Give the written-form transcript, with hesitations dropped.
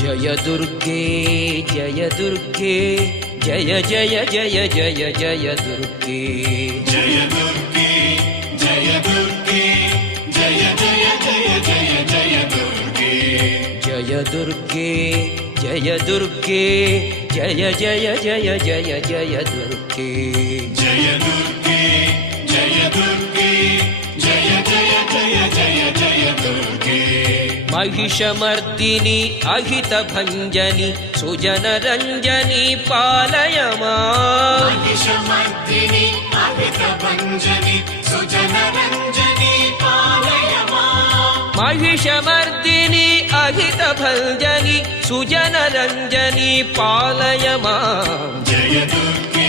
जय दुर्गे जय दुर्गे जय जय जय जय जय दुर्गे जय दुर्गे जय दुर्गे जय जय जय जय जय दुर्गे जय दुर्गे जय दुर्गे जय जय जय जय जय दुर्गे जय दुर्गे जय दुर्गे जय जय जय जय जय दुर्गे महिषमर्दिनी अहितभञ्जनि सुजनरञ्जनी पालय मां महिषमर्दिनी अहितभञ्जनि सुजनरञ्जनी पालय मां महिषमर्दिनी अहितभञ्जनि सुजनरञ्जनी पालय मां जय दुर्गे